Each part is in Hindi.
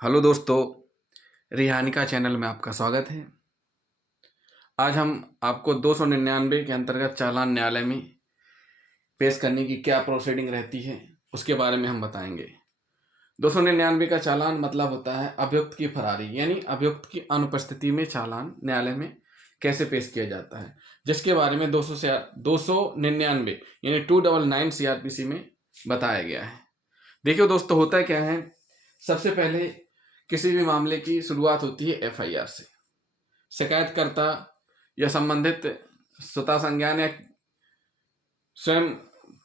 हेलो दोस्तों, रिहानिका चैनल में आपका स्वागत है। आज हम आपको 299 के अंतर्गत चालान न्यायालय में पेश करने की क्या प्रोसीडिंग रहती है उसके बारे में हम बताएंगे। 299 का चालान मतलब होता है अभियुक्त की फरारी, यानी अभियुक्त की अनुपस्थिति में चालान न्यायालय में कैसे पेश किया जाता है, जिसके बारे में 299 यानी 299 CRPC में बताया गया है। देखिए दोस्तों, होता क्या है, सबसे पहले किसी भी मामले की शुरुआत होती है FIR से। शिकायतकर्ता या संबंधित स्वतः संज्ञान या स्वयं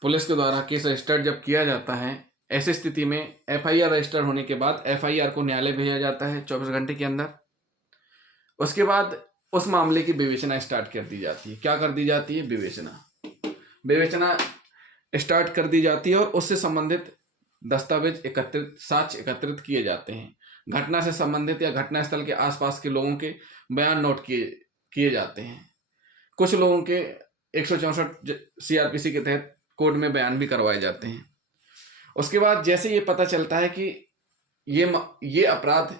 पुलिस के द्वारा केस रजिस्टर्ड जब किया जाता है, ऐसी स्थिति में FIR रजिस्टर होने के बाद FIR को न्यायालय भेजा जाता है 24 घंटे के अंदर। उसके बाद उस मामले की विवेचना स्टार्ट कर दी जाती है। क्या कर दी जाती है? विवेचना स्टार्ट कर दी जाती है और उससे संबंधित दस्तावेज साक्ष्य एकत्रित किए जाते हैं। घटना से संबंधित या घटनास्थल के आसपास के लोगों के बयान नोट किए जाते हैं। कुछ लोगों के 164 CRPC के तहत कोर्ट में बयान भी करवाए जाते हैं। उसके बाद जैसे ये पता चलता है कि ये अपराध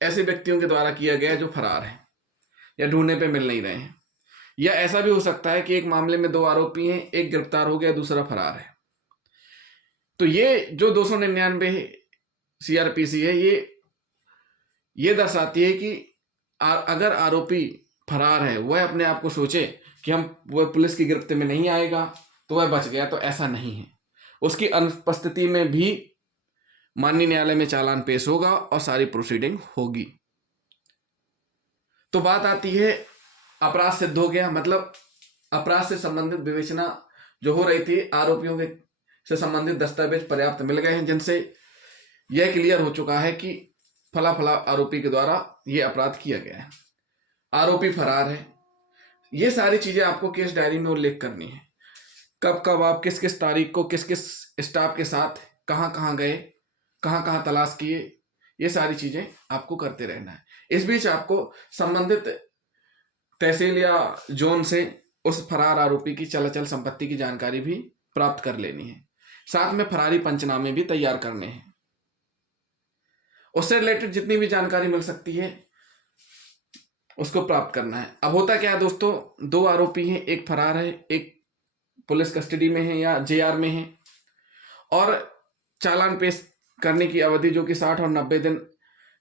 ऐसे व्यक्तियों के द्वारा किया गया जो फरार हैं या ढूंढने पे मिल नहीं रहे हैं, या ऐसा भी हो सकता है कि एक मामले में 2 आरोपी हैं, एक गिरफ्तार हो गया, दूसरा फरार है, तो ये जो 299 CRPC है ये दर्शाती है कि अगर आरोपी फरार है, वह अपने आप को सोचे कि वह पुलिस की गिरफ्त में नहीं आएगा तो वह बच गया, तो ऐसा नहीं है। उसकी अनुपस्थिति में भी माननीय न्यायालय में चालान पेश होगा और सारी प्रोसीडिंग होगी। तो बात आती है, अपराध सिद्ध हो गया, मतलब अपराध से संबंधित विवेचना जो हो रही थी, आरोपियों के से संबंधित दस्तावेज पर्याप्त मिल गए हैं, जिनसे यह क्लियर हो चुका है कि फला फला आरोपी के द्वारा यह अपराध किया गया है, आरोपी फरार है। ये सारी चीजें आपको केस डायरी में उल्लेख करनी है। कब कब आप किस किस तारीख को किस किस स्टाफ के साथ कहाँ कहाँ गए, कहाँ कहाँ तलाश किए, ये सारी चीजें आपको करते रहना है। इस बीच आपको संबंधित तहसील या जोन से उस फरार आरोपी की चल संपत्ति की जानकारी भी प्राप्त कर लेनी है। साथ में फरारी पंचनामे भी तैयार करने हैं। उससे रिलेटेड जितनी भी जानकारी मिल सकती है उसको प्राप्त करना है। अब होता क्या है दोस्तों, 2 आरोपी हैं, एक फरार है, एक पुलिस कस्टडी में है या JR में है, और चालान पेश करने की अवधि जो कि 60 और 90 दिन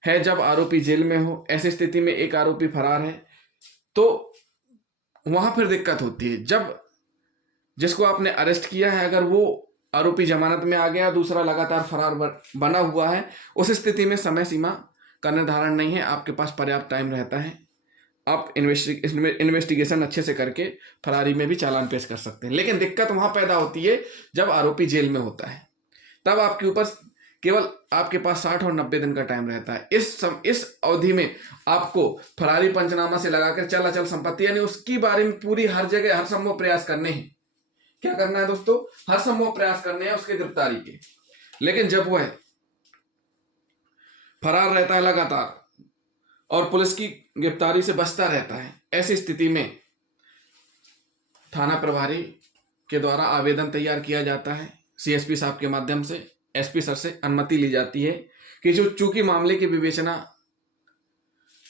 है जब आरोपी जेल में हो। ऐसी स्थिति में एक आरोपी फरार है तो वहां फिर दिक्कत होती है। जब जिसको आपने अरेस्ट किया है, अगर वो आरोपी जमानत में आ गया, दूसरा लगातार फरार बना हुआ है, उस स्थिति में समय सीमा का निर्धारण नहीं है, आपके पास पर्याप्त टाइम रहता है। आप इन्वेस्टिगेशन अच्छे से करके फरारी में भी चालान पेश कर सकते हैं। लेकिन दिक्कत वहां पैदा होती है जब आरोपी जेल में होता है, तब आपके ऊपर केवल आपके पास 60 और 90 दिन का टाइम रहता है। इस अवधि में आपको फरारी पंचनामा से लगाकर चल संपत्ति यानी उसकी बारे में पूरी हर जगह हर संभव प्रयास करने हैं। क्या करना है दोस्तों? हर संभव प्रयास करने हैं उसके गिरफ्तारी के। लेकिन जब वह फरार रहता है लगातार और पुलिस की गिरफ्तारी से बचता रहता है, ऐसी स्थिति में थाना प्रभारी के द्वारा आवेदन तैयार किया जाता है। CSP साहब के माध्यम से SP सर से अनुमति ली जाती है कि जो चूंकि मामले की विवेचना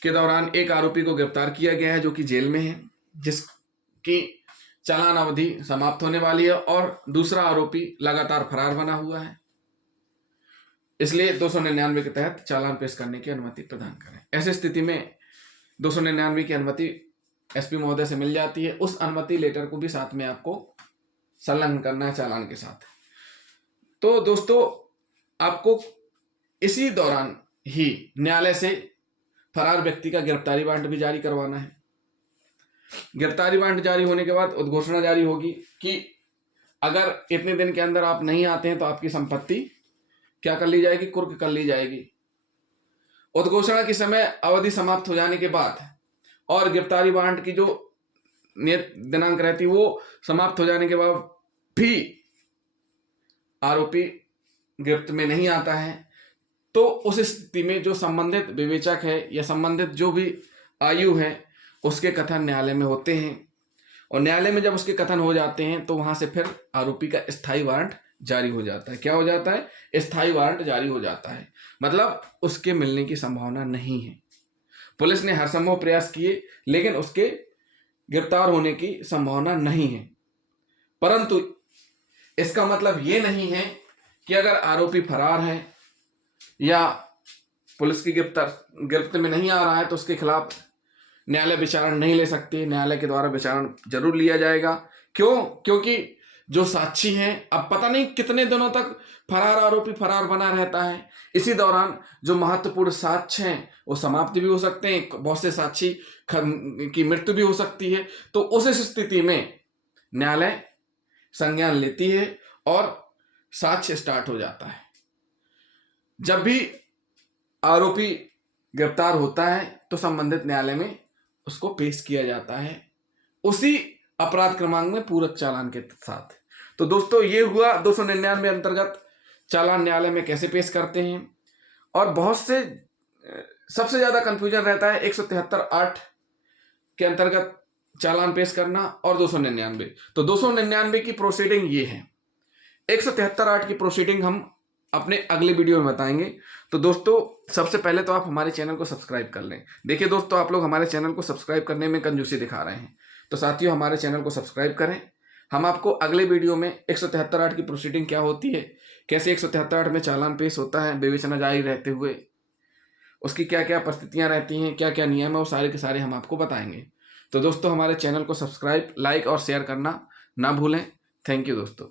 के दौरान एक आरोपी को गिरफ्तार किया गया है जो कि जेल में है, जिसकी चालान अवधि समाप्त होने वाली है, और दूसरा आरोपी लगातार फरार बना हुआ है, इसलिए 299 के तहत चालान पेश करने की अनुमति प्रदान करें। ऐसी स्थिति में 299 की अनुमति SP महोदय से मिल जाती है। उस अनुमति लेटर को भी साथ में आपको संलग्न करना है चालान के साथ। तो दोस्तों, आपको इसी दौरान ही न्यायालय से फरार व्यक्ति का गिरफ्तारी वारंट भी जारी करवाना है। गिरफ्तारी वारंट जारी होने के बाद उद्घोषणा जारी होगी कि अगर इतने दिन के अंदर आप नहीं आते हैं तो आपकी संपत्ति क्या कर ली जाएगी? कुर्क कर ली जाएगी। उद्घोषणा की समय अवधि समाप्त हो जाने के बाद और गिरफ्तारी वारंट की जो नियत दिनांक रहती है वो समाप्त हो जाने के बाद भी आरोपी गिरफ्त में नहीं आता है, तो उस स्थिति में जो संबंधित विवेचक है या संबंधित जो भी आयु है उसके कथन न्यायालय में होते हैं, और न्यायालय में जब उसके कथन हो जाते हैं तो वहां से फिर आरोपी का स्थायी वारंट जारी हो जाता है। क्या हो जाता है? स्थायी वारंट जारी हो जाता है, मतलब उसके मिलने की संभावना नहीं है। पुलिस ने हर संभव प्रयास किए लेकिन उसके गिरफ्तार होने की संभावना नहीं है। परंतु इसका मतलब ये नहीं है कि अगर आरोपी फरार है या पुलिस की गिरफ्त में नहीं आ रहा है तो उसके खिलाफ न्यायालय विचारण नहीं ले सकती। न्यायालय के द्वारा विचारण जरूर लिया जाएगा। क्यों? क्योंकि जो साक्षी हैं, अब पता नहीं कितने दिनों तक फरार आरोपी फरार बना रहता है। इसी दौरान जो महत्वपूर्ण साक्ष्य हैं वो समाप्त भी हो सकते हैं, बहुत से साक्षी की मृत्यु भी हो सकती है। तो उस स्थिति में न्यायालय संज्ञान लेती है और साक्ष्य स्टार्ट हो जाता है। जब भी आरोपी गिरफ्तार होता है तो संबंधित न्यायालय में उसको पेश किया जाता है उसी अपराध क्रमांक में पूरक चालान के साथ। तो दोस्तों ये हुआ 299 अंतर्गत चालान न्यायालय में कैसे पेश करते हैं। और बहुत से सबसे ज्यादा कंफ्यूजन रहता है 173(8) के अंतर्गत चालान पेश करना और 299। तो 299 की प्रोसीडिंग ये है। 173(8) की प्रोसीडिंग हम अपने अगले वीडियो में बताएंगे। तो दोस्तों सबसे पहले तो आप हमारे चैनल को सब्सक्राइब कर लें। देखिए दोस्तों, आप लोग हमारे चैनल को सब्सक्राइब करने में कंजूसी दिखा रहे हैं, तो साथियों हमारे चैनल को सब्सक्राइब करें। हम आपको अगले वीडियो में 173(8) की प्रोसीडिंग क्या होती है, कैसे 173(8) में चालान पेश होता है विवेचना जारी रहते हुए, उसकी क्या क्या परिस्थितियां रहती हैं, क्या क्या नियम है, वो सारे के सारे हम आपको बताएंगे। तो दोस्तों हमारे चैनल को सब्सक्राइब, लाइक और शेयर करना ना भूलें। थैंक यू दोस्तों।